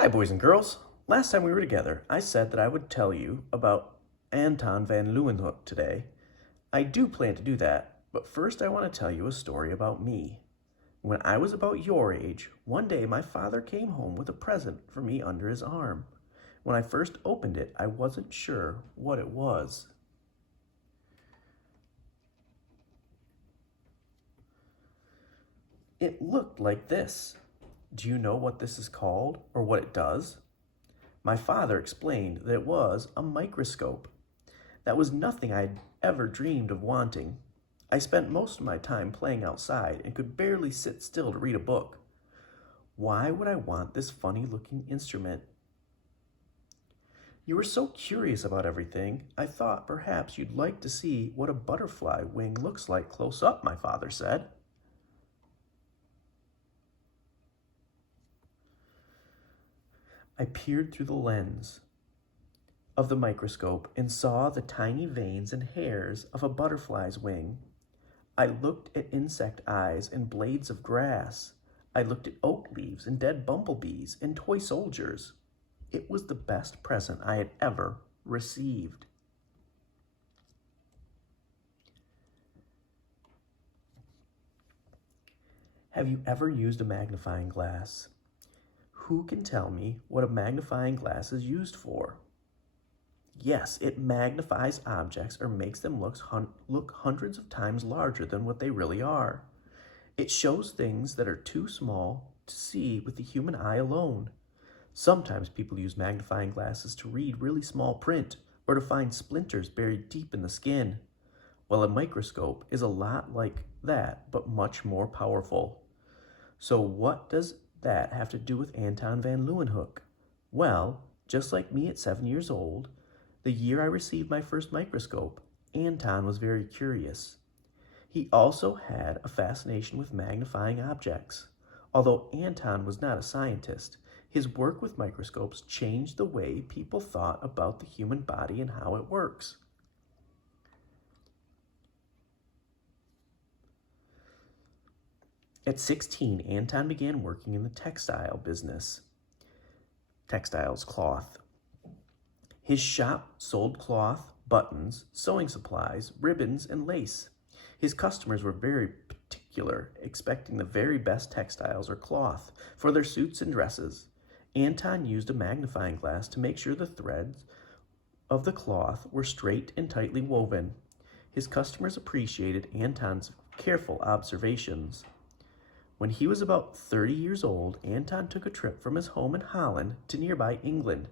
Hi, boys and girls. Last time we were together, I said that I would tell you about Anton van Leeuwenhoek today. I do plan to do that, but first I want to tell you a story about me. When I was about your age, one day my father came home with a present for me under his arm. When I first opened it, I wasn't sure what it was. It looked like this. Do you know what this is called or what it does? My father explained that it was a microscope. That was nothing I'd ever dreamed of wanting. I spent most of my time playing outside and could barely sit still to read a book. Why would I want this funny-looking instrument? You were so curious about everything, I thought perhaps you'd like to see what a butterfly wing looks like close up, my father said. I peered through the lens of the microscope and saw the tiny veins and hairs of a butterfly's wing. I looked at insect eyes and blades of grass. I looked at oak leaves and dead bumblebees and toy soldiers. It was the best present I had ever received. Have you ever used a magnifying glass? Who can tell me what a magnifying glass is used for? Yes, it magnifies objects or makes them look hundreds of times larger than what they really are. It shows things that are too small to see with the human eye alone. Sometimes people use magnifying glasses to read really small print or to find splinters buried deep in the skin. Well, a microscope is a lot like that, but much more powerful. So what does that have to do with Anton van Leeuwenhoek? Well, just like me at 7 years old, the year I received my first microscope, Anton was very curious. He also had a fascination with magnifying objects. Although Anton was not a scientist, his work with microscopes changed the way people thought about the human body and how it works. At 16, Anton began working in the textile business. Textiles, cloth. His shop sold cloth, buttons, sewing supplies, ribbons, and lace. His customers were very particular, expecting the very best textiles or cloth for their suits and dresses. Anton used a magnifying glass to make sure the threads of the cloth were straight and tightly woven. His customers appreciated Anton's careful observations. When he was about 30 years old, Anton took a trip from his home in Holland to nearby England.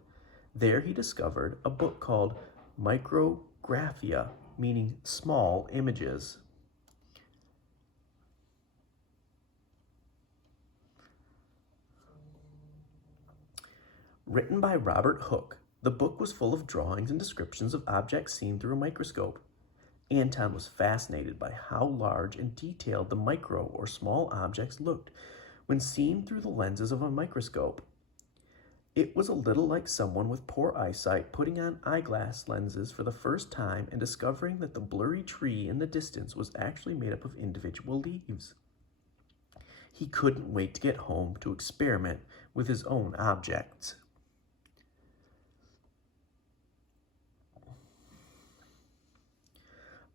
There he discovered a book called Micrographia, meaning small images. Written by Robert Hooke, the book was full of drawings and descriptions of objects seen through a microscope. Anton was fascinated by how large and detailed the micro or small objects looked when seen through the lenses of a microscope. It was a little like someone with poor eyesight putting on eyeglass lenses for the first time and discovering that the blurry tree in the distance was actually made up of individual leaves. He couldn't wait to get home to experiment with his own objects.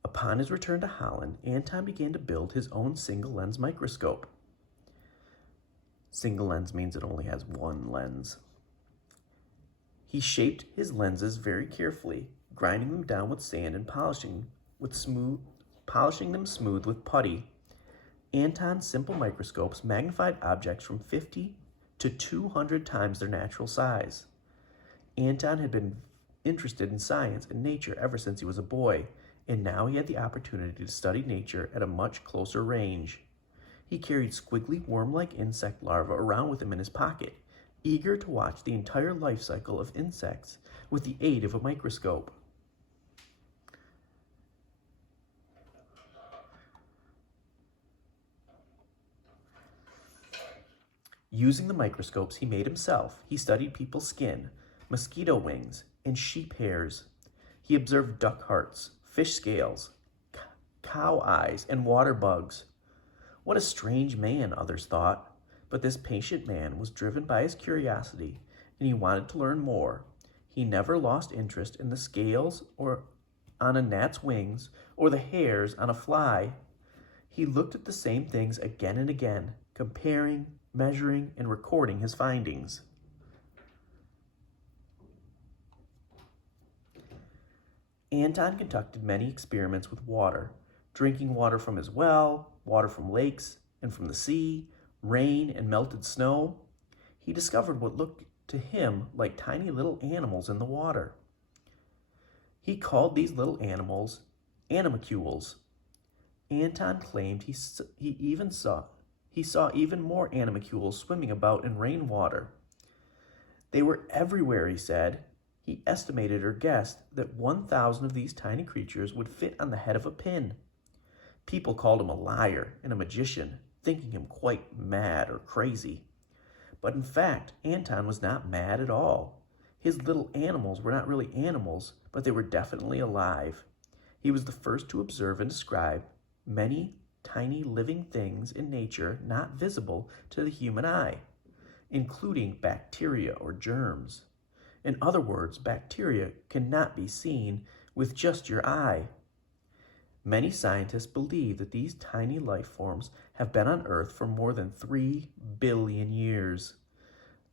Upon his return to Holland, Anton began to build his own single-lens microscope. Single lens means it only has one lens. He shaped his lenses very carefully, grinding them down with sand and polishing them smooth with putty. Anton's simple microscopes magnified objects from 50 to 200 times their natural size. Anton had been interested in science and nature ever since he was a boy, and now he had the opportunity to study nature at a much closer range. He carried squiggly worm-like insect larvae around with him in his pocket, eager to watch the entire life cycle of insects with the aid of a microscope. Using the microscopes he made himself, he studied people's skin, mosquito wings, and sheep hairs. He observed duck hearts, fish scales, cow eyes, and water bugs. What a strange man, others thought. But this patient man was driven by his curiosity and he wanted to learn more. He never lost interest in the scales or on a gnat's wings or the hairs on a fly. He looked at the same things again and again, comparing, measuring, and recording his findings. Anton conducted many experiments with water, drinking water from his well, water from lakes and from the sea, rain and melted snow. He discovered what looked to him like tiny little animals in the water. He called these little animals animalcules. Anton claimed he saw even more animalcules swimming about in rainwater. They were everywhere, he said. He estimated or guessed that 1,000 of these tiny creatures would fit on the head of a pin. People called him a liar and a magician, thinking him quite mad or crazy. But in fact, Anton was not mad at all. His little animals were not really animals, but they were definitely alive. He was the first to observe and describe many tiny living things in nature not visible to the human eye, including bacteria or germs. In other words, bacteria cannot be seen with just your eye. Many scientists believe that these tiny life forms have been on Earth for more than 3 billion years.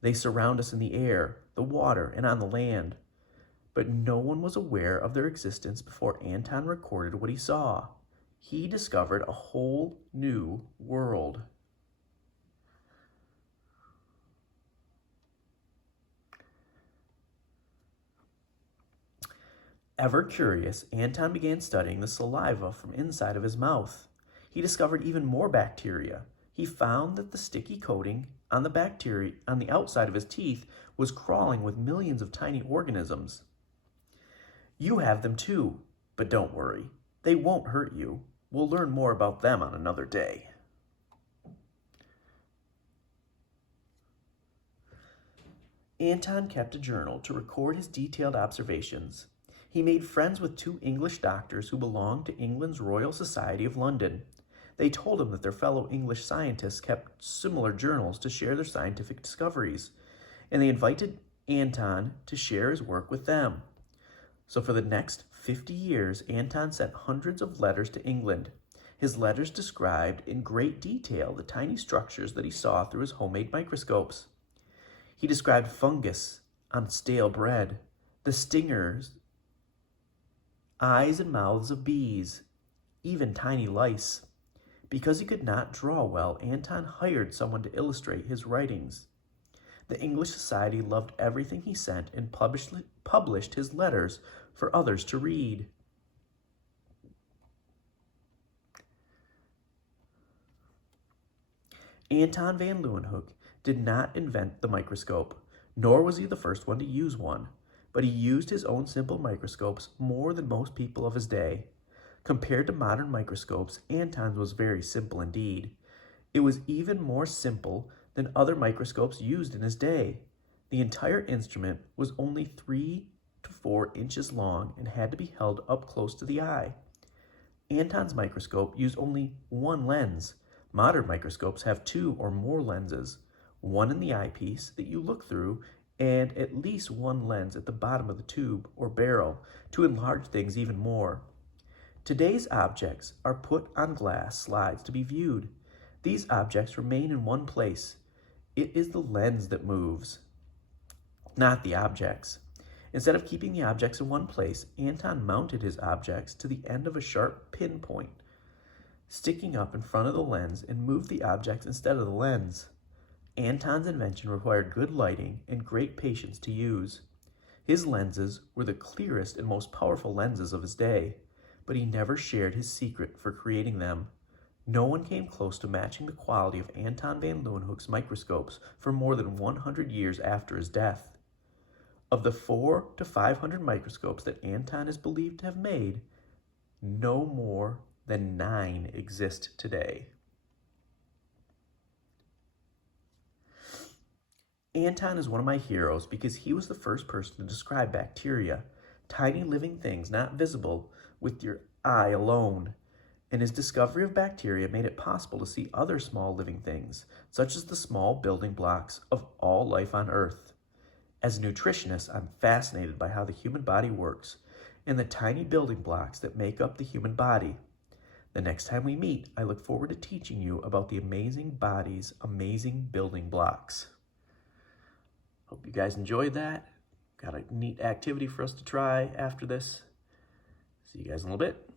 They surround us in the air, the water, and on the land. But no one was aware of their existence before Anton recorded what he saw. He discovered a whole new world. Ever curious, Anton began studying the saliva from inside of his mouth. He discovered even more bacteria. He found that the sticky coating on the bacteria on the outside of his teeth was crawling with millions of tiny organisms. You have them too, but don't worry. They won't hurt you. We'll learn more about them on another day. Anton kept a journal to record his detailed observations. He made friends with 2 English doctors who belonged to England's Royal Society of London. They told him that their fellow English scientists kept similar journals to share their scientific discoveries, and they invited Anton to share his work with them. So for the next 50 years, Anton sent hundreds of letters to England. His letters described in great detail the tiny structures that he saw through his homemade microscopes. He described fungus on stale bread, the stingers, eyes and mouths of bees, even tiny lice. Because he could not draw well, Anton hired someone to illustrate his writings. The English Society loved everything he sent and published his letters for others to read. Anton van Leeuwenhoek did not invent the microscope, nor was he the first one to use one, but he used his own simple microscopes more than most people of his day. Compared to modern microscopes, Anton's was very simple indeed. It was even more simple than other microscopes used in his day. The entire instrument was only 3 to 4 inches long and had to be held up close to the eye. Anton's microscope used only one lens. Modern microscopes have 2 or more lenses, one in the eyepiece that you look through and at least one lens at the bottom of the tube or barrel to enlarge things even more. Today's objects are put on glass slides to be viewed. These objects remain in one place. It is the lens that moves, not the objects. Instead of keeping the objects in one place, Anton mounted his objects to the end of a sharp pinpoint, sticking up in front of the lens, and moved the objects instead of the lens. Anton's invention required good lighting and great patience to use. His lenses were the clearest and most powerful lenses of his day, but he never shared his secret for creating them. No one came close to matching the quality of Anton van Leeuwenhoek's microscopes for more than 100 years after his death. Of the 400 to 500 microscopes that Anton is believed to have made, no more than 9 exist today. Anton is one of my heroes because he was the first person to describe bacteria, tiny living things not visible with your eye alone. And his discovery of bacteria made it possible to see other small living things, such as the small building blocks of all life on Earth. As a nutritionist, I'm fascinated by how the human body works and the tiny building blocks that make up the human body. The next time we meet, I look forward to teaching you about the amazing body's amazing building blocks. Hope you guys enjoyed that. Got a neat activity for us to try after this. See you guys in a little bit.